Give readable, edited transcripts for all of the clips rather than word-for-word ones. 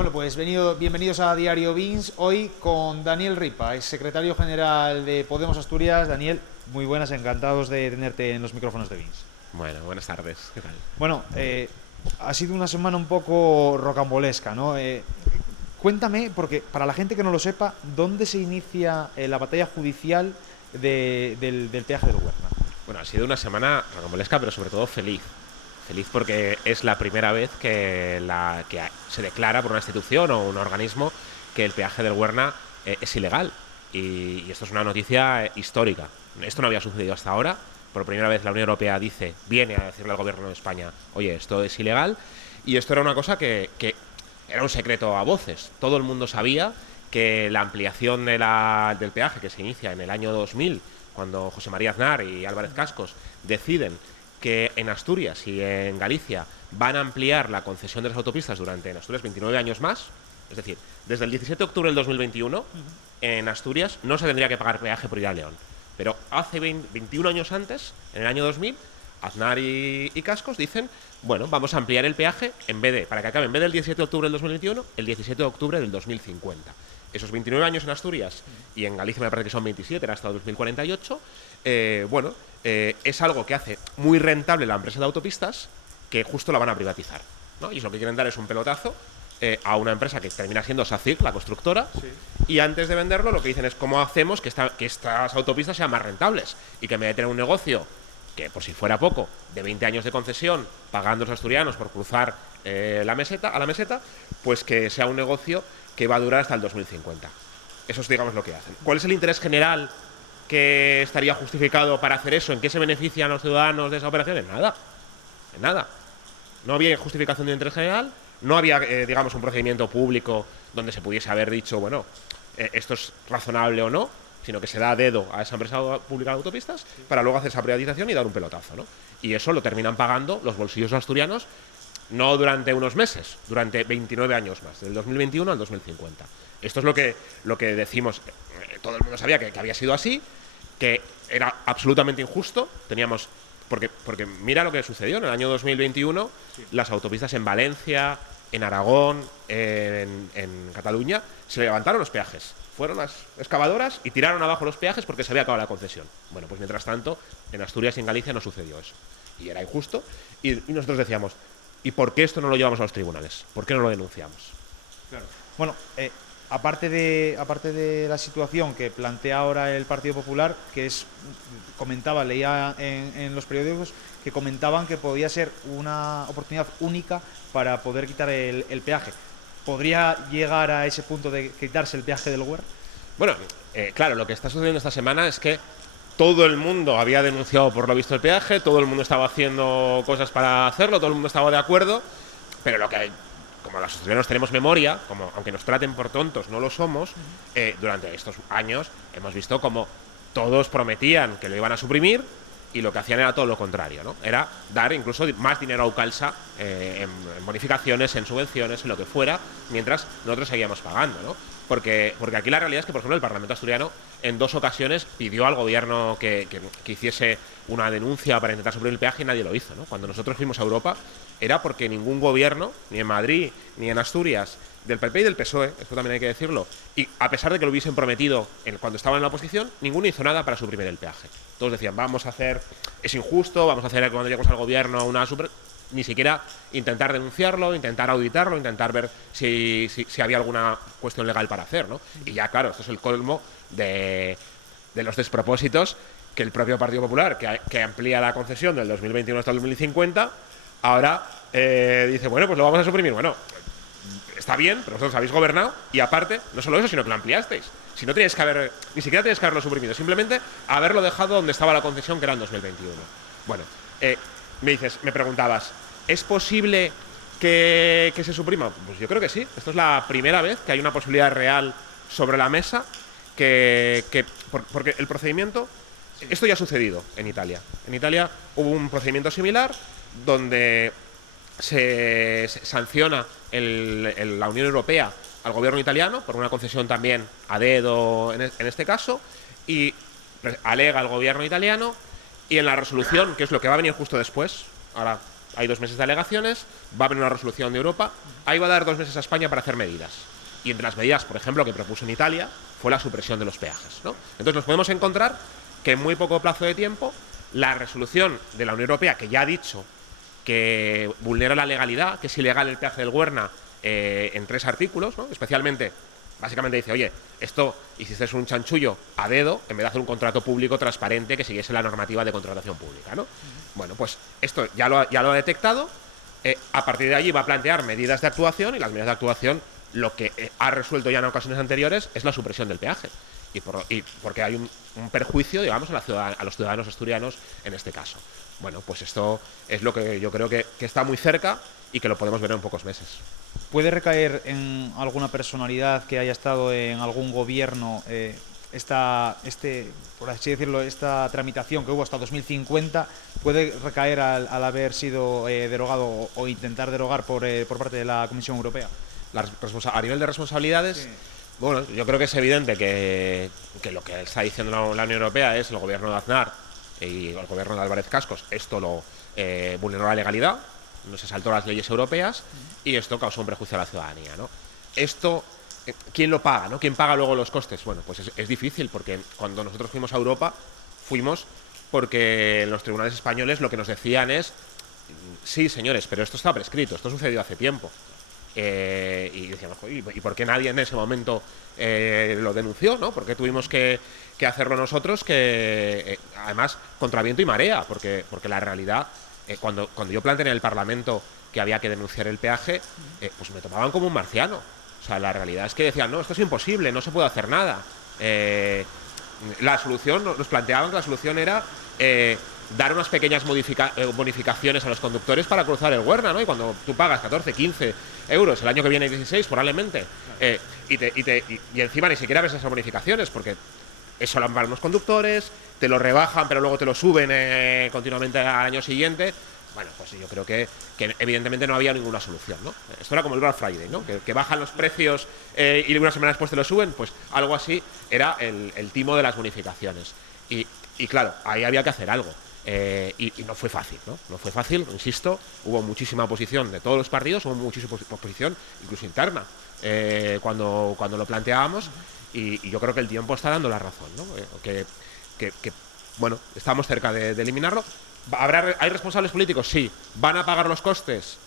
Bueno, pues bienvenidos a Diario Vince, hoy con Daniel Ripa, ex secretario general de Podemos Asturias. Daniel, muy buenas, encantados de tenerte en los micrófonos de Vince. Bueno, buenas tardes. ¿Qué tal? Bueno, ha sido una semana un poco rocambolesca, ¿no? Cuéntame, porque para la gente que no lo sepa, ¿dónde se inicia la batalla judicial del peaje del Huerna? Bueno, ha sido una semana rocambolesca, pero sobre todo feliz. Feliz porque es la primera vez que se declara por una institución o un organismo que el peaje del Huerna es ilegal. Y esto es una noticia histórica. Esto no había sucedido hasta ahora. Por primera vez la Unión Europea viene a decirle al gobierno de España, oye, esto es ilegal. Y esto era una cosa que era un secreto a voces. Todo el mundo sabía que la ampliación del peaje que se inicia en el año 2000, cuando José María Aznar y Álvarez Cascos deciden que en Asturias y en Galicia van a ampliar la concesión de las autopistas durante, en Asturias, 29 años más. Es decir, desde el 17 de octubre del 2021, en Asturias no se tendría que pagar peaje por ir a León. Pero hace 21 años antes, en el año 2000, Aznar y Cascos dicen, bueno, vamos a ampliar el peaje para que acabe en vez del 17 de octubre del 2021, el 17 de octubre del 2050. Esos 29 años en Asturias y en Galicia me parece que son 27, era hasta el 2048, es algo que hace muy rentable la empresa de autopistas, que justo la van a privatizar, ¿no? Y es lo que quieren dar es un pelotazo a una empresa que termina siendo SACIR, la constructora, sí. Y antes de venderlo lo que dicen es cómo hacemos que estas autopistas sean más rentables y que en vez de tener un negocio que, por si fuera poco, de 20 años de concesión, pagando los asturianos por cruzar a la meseta, pues que sea un negocio que va a durar hasta el 2050. Eso es, digamos, lo que hacen. ¿Cuál es el interés general que estaría justificado para hacer eso? ¿En qué se benefician los ciudadanos de esa operación? En nada. En nada. No había justificación de interés general, no había, digamos, un procedimiento público donde se pudiese haber dicho, bueno, esto es razonable o no, sino que se da a dedo a esa empresa pública de autopistas para luego hacer esa privatización y dar un pelotazo, ¿no? Y eso lo terminan pagando los bolsillos asturianos, no durante unos meses, durante 29 años más, del 2021 al 2050. Esto es lo que decimos. Todo el mundo sabía que había sido así, que era absolutamente injusto. Teníamos... Porque mira lo que sucedió en el año 2021, sí. Las autopistas en Valencia, en Aragón, en Cataluña, se levantaron los peajes. Fueron las excavadoras y tiraron abajo los peajes porque se había acabado la concesión. Bueno, pues mientras tanto, en Asturias y en Galicia no sucedió eso. Y era injusto. Y nosotros decíamos, ¿y por qué esto no lo llevamos a los tribunales? ¿Por qué no lo denunciamos? Claro. Bueno, aparte de la situación que plantea ahora el Partido Popular, que leía en los periódicos que comentaban que podía ser una oportunidad única para poder quitar el peaje. ¿Podría llegar a ese punto de quitarse el peaje del Huerna? Bueno, claro, lo que está sucediendo esta semana es que todo el mundo había denunciado por lo visto el peaje, todo el mundo estaba haciendo cosas para hacerlo, todo el mundo estaba de acuerdo, pero como los asturianos tenemos memoria, aunque nos traten por tontos, no lo somos, durante estos años hemos visto como todos prometían que lo iban a suprimir y lo que hacían era todo lo contrario, ¿no? Era dar incluso más dinero a Ucalsa en bonificaciones, en subvenciones, en lo que fuera, mientras nosotros seguíamos pagando, ¿no? Porque aquí la realidad es que, por ejemplo, el Parlamento asturiano en 2 ocasiones pidió al gobierno que hiciese una denuncia para intentar suprimir el peaje y nadie lo hizo, ¿no? Cuando nosotros fuimos a Europa era porque ningún gobierno, ni en Madrid, ni en Asturias, del PP y del PSOE, esto también hay que decirlo, y a pesar de que lo hubiesen prometido cuando estaban en la oposición, ninguno hizo nada para suprimir el peaje. Todos decían, es injusto, vamos a hacer cuando lleguemos al gobierno ni siquiera intentar denunciarlo, intentar auditarlo, intentar ver si había alguna cuestión legal para hacer, ¿no? Y ya, claro, esto es el colmo de los despropósitos que el propio Partido Popular, que amplía la concesión del 2021 hasta el 2050, ahora dice, bueno, pues lo vamos a suprimir. Bueno, está bien, pero vosotros habéis gobernado y aparte, no solo eso, sino que lo ampliasteis. Si no teníais ni siquiera teníais que haberlo suprimido, simplemente haberlo dejado donde estaba la concesión, que era en 2021. Bueno, me preguntabas, ¿es posible que se suprima? Pues yo creo que sí. Esto es la primera vez que hay una posibilidad real sobre la mesa porque el procedimiento... Esto ya ha sucedido en Italia. En Italia hubo un procedimiento similar donde se sanciona la Unión Europea al gobierno italiano por una concesión también a dedo en este caso, y alega al gobierno italiano, y en la resolución, que es lo que va a venir justo después, ahora hay 2 meses de alegaciones, va a haber una resolución de Europa, ahí va a dar 2 meses a España para hacer medidas. Y entre las medidas, por ejemplo, que propuso en Italia, fue la supresión de los peajes, ¿no? Entonces nos podemos encontrar que en muy poco plazo de tiempo la resolución de la Unión Europea, que ya ha dicho que vulnera la legalidad, que es ilegal el peaje del Huerna en 3 artículos, ¿no? Especialmente, básicamente dice, oye, esto hiciste un chanchullo a dedo en vez de hacer un contrato público transparente que siguiese la normativa de contratación pública, ¿no? Bueno, pues esto ya lo ha detectado. A partir de allí va a plantear medidas de actuación, y las medidas de actuación lo que ha resuelto ya en ocasiones anteriores es la supresión del peaje. Y porque hay un perjuicio, digamos, a los ciudadanos asturianos en este caso. Bueno, pues esto es lo que yo creo que está muy cerca y que lo podemos ver en pocos meses. ¿Puede recaer en alguna personalidad que haya estado en algún gobierno por así decirlo, esta tramitación que hubo hasta 2050? ¿Puede recaer al haber sido derogado o intentar derogar por parte de la Comisión Europea? A nivel de responsabilidades, sí. Bueno, yo creo que es evidente que lo que está diciendo la Unión Europea es el gobierno de Aznar y el gobierno de Álvarez Cascos, esto lo vulneró la legalidad, no se saltó las leyes europeas y esto causó un prejuicio a la ciudadanía, ¿no? Esto, ¿quién lo paga, no? ¿Quién paga luego los costes? Bueno, pues es difícil, porque cuando nosotros fuimos a Europa, fuimos porque en los tribunales españoles lo que nos decían es, sí, señores, pero esto está prescrito, esto sucedió hace tiempo. Y decíamos, ¿y por qué nadie en ese momento lo denunció, ¿no? ¿Por qué tuvimos que hacerlo nosotros? Que además contra viento y marea, porque la realidad, cuando yo planteé en el Parlamento que había que denunciar el peaje, pues me tomaban como un marciano. O sea, la realidad es que decían, no, esto es imposible, no se puede hacer nada. La solución, nos planteaban que la solución era dar unas pequeñas bonificaciones a los conductores para cruzar el Huerna, ¿no? Y cuando tú pagas 14, 15 euros, el año que viene 16 probablemente, y encima ni siquiera ves esas bonificaciones, porque eso lo van los conductores, te lo rebajan pero luego te lo suben continuamente al año siguiente. Bueno, pues yo creo que evidentemente no había ninguna solución, ¿no? Esto era como el Black Friday, ¿no? Que bajan los precios y una semana después te lo suben, pues algo así era el timo de las bonificaciones. Y claro, ahí había que hacer algo. Y no fue fácil, ¿no? No fue fácil, insisto, hubo muchísima oposición de todos los partidos, hubo muchísima oposición, incluso interna, cuando lo planteábamos, y yo creo que el tiempo está dando la razón, ¿no? Bueno, estamos cerca de eliminarlo. ¿Hay responsables políticos? Sí. ¿Van a pagar los costes?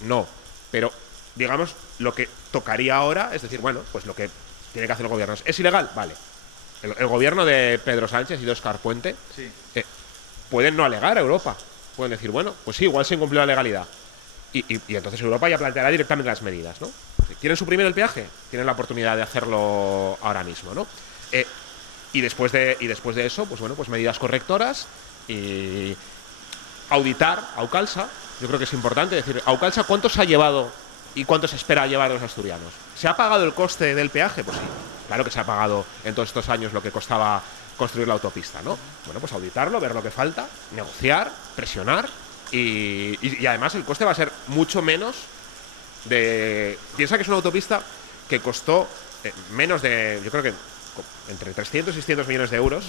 No. Pero, digamos, lo que tocaría ahora es decir, bueno, pues lo que tiene que hacer el gobierno es ilegal, vale. El gobierno de Pedro Sánchez y de Óscar Puente sí. Pueden no alegar a Europa. Pueden decir, bueno, pues sí, igual se incumplió la legalidad. Y entonces Europa ya planteará directamente las medidas, ¿no? Si quieren suprimir el peaje, tienen la oportunidad de hacerlo ahora mismo, ¿no? Y después de eso, pues bueno, pues medidas correctoras y auditar Aucalsa. Yo creo que es importante decir, Aucalsa, ¿cuánto se ha llevado y cuánto se espera llevar a los asturianos? ¿Se ha pagado el coste del peaje? Pues sí, claro que se ha pagado en todos estos años lo que costaba construir la autopista, ¿no? Bueno, pues auditarlo, ver lo que falta, negociar, presionar y además el coste va a ser mucho menos de... Piensa que es una autopista que costó menos de, yo creo que entre 300 y 600 millones de euros,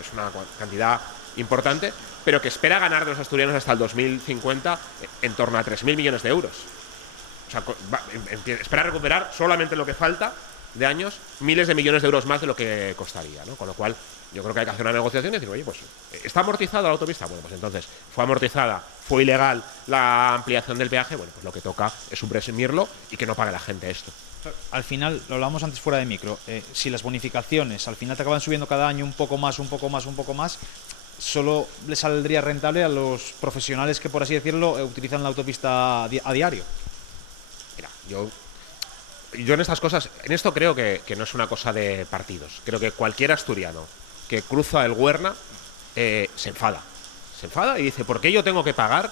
es una cantidad importante, pero que espera ganar de los asturianos hasta el 2050 en torno a 3.000 millones de euros. O sea, espera recuperar solamente lo que falta de años, miles de millones de euros más de lo que costaría, ¿no? Con lo cual, yo creo que hay que hacer una negociación y decir, oye, pues, ¿está amortizada la autopista? Bueno, pues entonces, fue amortizada, fue ilegal la ampliación del peaje, bueno, pues lo que toca es suprimirlo y que no pague la gente esto. Al final, lo hablábamos antes fuera de micro, si las bonificaciones al final te acaban subiendo cada año un poco más, solo le saldría rentable a los profesionales que, por así decirlo, utilizan la autopista a diario. Mira, yo en estas cosas, en esto creo que no es una cosa de partidos. Creo que cualquier asturiano que cruza el Huerna se enfada y dice, ¿por qué yo tengo que pagar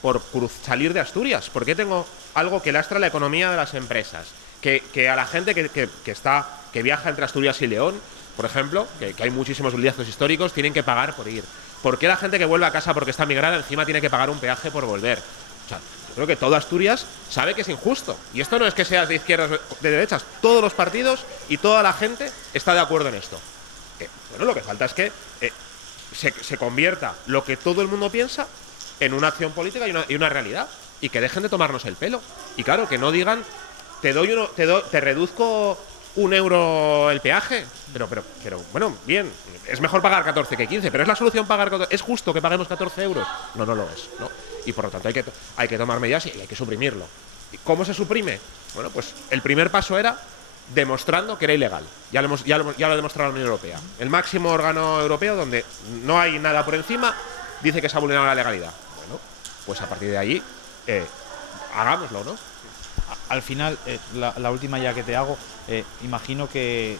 por salir de Asturias? ¿Por qué tengo algo que lastra la economía de las empresas? Que a la gente que viaja entre Asturias y León, por ejemplo, que hay muchísimos lienzos históricos, tienen que pagar por ir. ¿Por qué la gente que vuelve a casa porque está migrada encima tiene que pagar un peaje por volver? O sea, yo creo que todo Asturias sabe que es injusto. Y esto no es que seas de izquierdas o de derechas. Todos los partidos y toda la gente está de acuerdo en esto. Bueno, lo que falta es que se convierta lo que todo el mundo piensa en una acción política y una realidad. Y que dejen de tomarnos el pelo. Y claro, que no digan, te reduzco 1 euro el peaje. Pero, bueno, bien, es mejor pagar 14 que 15, pero ¿es la solución pagar 14? ¿Es justo que paguemos 14 euros? No, no lo es, ¿no? Y por lo tanto hay que tomar medidas y hay que suprimirlo. ¿Y cómo se suprime? Bueno, pues el primer paso era demostrando que era ilegal. Ya lo ha demostrado la Unión Europea. El máximo órgano europeo, donde no hay nada por encima, dice que se ha vulnerado la legalidad. Bueno, pues a partir de allí, hagámoslo, ¿no? Al final, la última ya que te hago, imagino que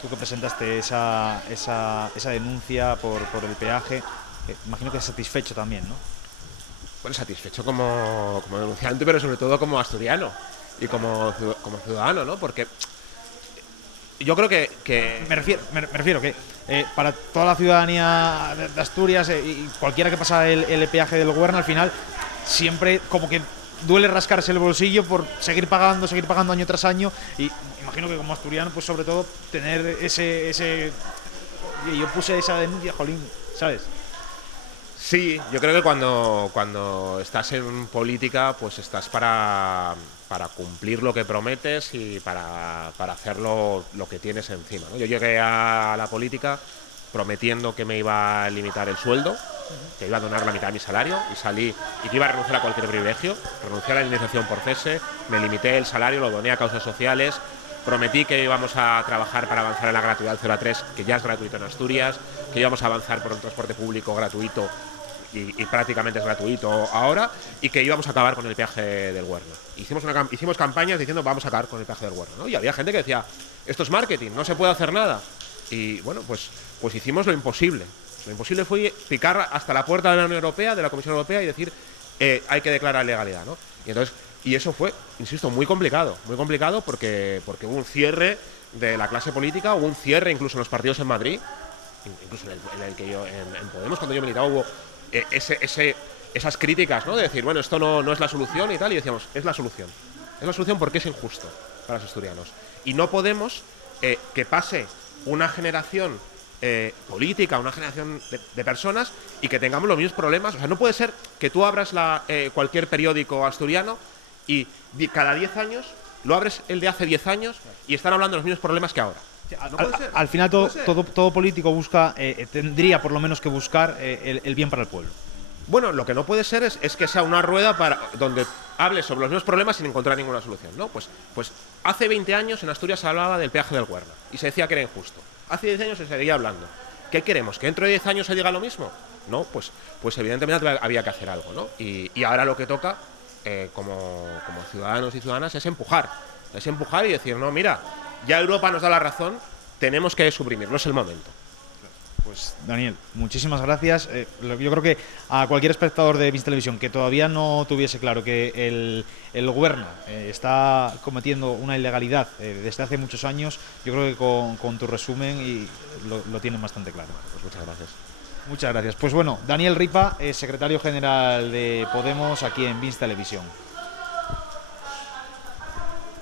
tú que presentaste esa denuncia por el peaje, imagino que es satisfecho también, ¿no? Bueno, satisfecho como denunciante, pero sobre todo como asturiano y como ciudadano, ¿no? Porque yo creo que Me refiero que para toda la ciudadanía de Asturias y cualquiera que pasa el peaje del Gobierno, al final siempre como que duele rascarse el bolsillo por seguir pagando año tras año, y imagino que como asturiano, pues sobre todo tener ese yo puse esa denuncia, jolín, ¿sabes? sí, yo creo que cuando estás en política, pues estás para cumplir lo que prometes y para hacer lo que tienes encima, ¿no? Yo llegué a la política prometiendo que me iba a limitar el sueldo, que iba a donar la mitad de mi salario, y salí y que iba a renunciar a cualquier privilegio, renuncié a la indemnización por cese, me limité el salario, lo doné a causas sociales, prometí que íbamos a trabajar para avanzar en la gratuidad del 0 a 3, que ya es gratuito en Asturias, que íbamos a avanzar por un transporte público gratuito y prácticamente es gratuito ahora, y que íbamos a acabar con el peaje del Huerna. Hicimos campañas diciendo vamos a acabar con el peaje del Huerna, ¿no? Y había gente que decía, esto es marketing, no se puede hacer nada. Y bueno, pues hicimos lo imposible. Lo imposible fue picar hasta la puerta de la Unión Europea, de la Comisión Europea, y decir, hay que declarar legalidad, ¿no? Y eso fue, insisto, muy complicado porque hubo un cierre de la clase política, hubo un cierre incluso en los partidos en Madrid, incluso en el que yo, en Podemos, cuando yo militaba, hubo esas críticas, ¿no? De decir, bueno, esto no es la solución y tal, y decíamos, es la solución. Es la solución porque es injusto para los asturianos. Y no podemos que pase una generación política, una generación de personas, y que tengamos los mismos problemas. O sea, no puede ser que tú abras cualquier periódico asturiano y cada 10 años lo abres el de hace 10 años y están hablando de los mismos problemas que ahora. No puede ser. Al final todo político tendría por lo menos que buscar el bien para el pueblo. Bueno, lo que no puede ser es que sea una rueda donde hables sobre los mismos problemas sin encontrar ninguna solución, ¿no? Pues hace 20 años en Asturias se hablaba del peaje del Huerna y se decía que era injusto. Hace 10 años se seguía hablando. ¿Qué queremos? ¿Que dentro de 10 años se diga lo mismo? No, pues evidentemente había que hacer algo, ¿no? Y ahora lo que toca, como ciudadanos y ciudadanas, es empujar y decir, no, mira, ya Europa nos da la razón, tenemos que suprimirlo, es el momento. Pues Daniel, muchísimas gracias. Yo creo que a cualquier espectador de Vins Televisión que todavía no tuviese claro que el Gobierno está cometiendo una ilegalidad desde hace muchos años, yo creo que con tu resumen lo tienen bastante claro. Pues muchas gracias. Muchas gracias. Pues bueno, Daniel Ripa, secretario general de Podemos aquí en Vins Televisión.